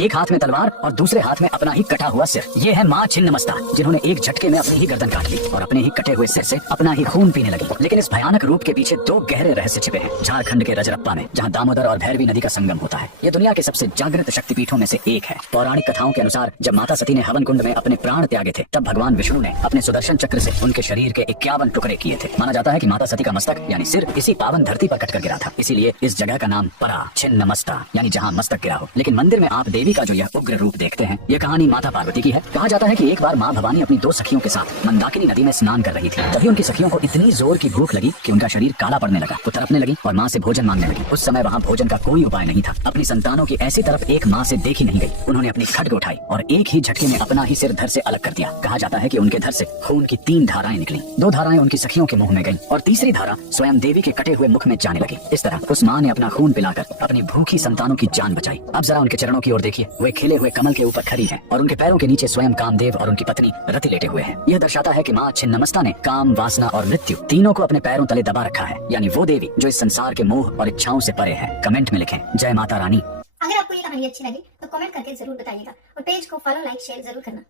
एक हाथ में तलवार और दूसरे हाथ में अपना ही कटा हुआ सिर। ये है माँ छिन्नमस्ता, जिन्होंने एक झटके में अपनी ही गर्दन काट ली और अपने ही कटे हुए सिर से अपना ही खून पीने लगी। लेकिन इस भयानक रूप के पीछे दो गहरे रहस्य छिपे हैं। झारखंड के रजरप्पा में, जहाँ दामोदर और भैरवी नदी का संगम होता है। ये दुनिया के सबसे जागृत शक्तिपीठों में से एक है। पौराणिक कथाओं के अनुसार जब माता सती ने हवन कुंड में अपने प्राण त्यागे थे, तब भगवान विष्णु ने अपने सुदर्शन चक्र से उनके शरीर के 51 टुकड़े किए थे। माना जाता है कि माता सती का मस्तक यानी सिर इसी पावन धरती पर कटकर गिरा था। इसीलिए इस जगह का नाम परा छिन्नमस्ता यानी जहाँ मस्तक गिरा हो। लेकिन मंदिर में आप देवी का जो यह उग्र रूप देखते हैं, यह कहानी माता पार्वती की है। कहा जाता है कि एक बार माँ भवानी अपनी दो सखियों के साथ मंदाकिनी नदी में स्नान कर रही थी। तभी उनकी सखियों को इतनी जोर की भूख लगी कि उनका शरीर काला पड़ने लगा। वो तड़पने लगी और माँ से भोजन मांगने लगी। उस समय वहाँ भोजन का कोई उपाय नहीं था। अपनी संतानों की ऐसी तरफ एक माँ से देखी नहीं गई। उन्होंने अपनी खड्ग उठाई और एक ही झटके में अपना ही सिर धड़ से अलग कर दिया। कहा जाता है कि उनके धड़ से खून की 3 धाराएं निकली। 2 धाराएं उनकी सखियों के मुंह में गईं और तीसरी धारा स्वयं देवी के कटे हुए मुख में जाने लगी। इस तरह उस माँ ने अपना खून पिलाकर अपनी भूखी संतानों की जान बचाई। अब जरा उनके चरणों की ओर देखिए। वे खिले हुए कमल के ऊपर खड़ी हैं और उनके पैरों के नीचे स्वयं कामदेव और उनकी पत्नी रति लेटे हुए हैं। यह दर्शाता है कि माँ छिन्नमस्ता ने काम, वासना और मृत्यु तीनों को अपने पैरों तले दबा रखा है। यानी वो देवी जो इस संसार के मोह और इच्छाओं से परे है। कमेंट में लिखें जय माता रानी। अगर आपको ये कहानी अच्छी लगी तो कमेंट करके जरूर बताइएगा और पेज को फॉलो, लाइक, शेयर जरूर करना।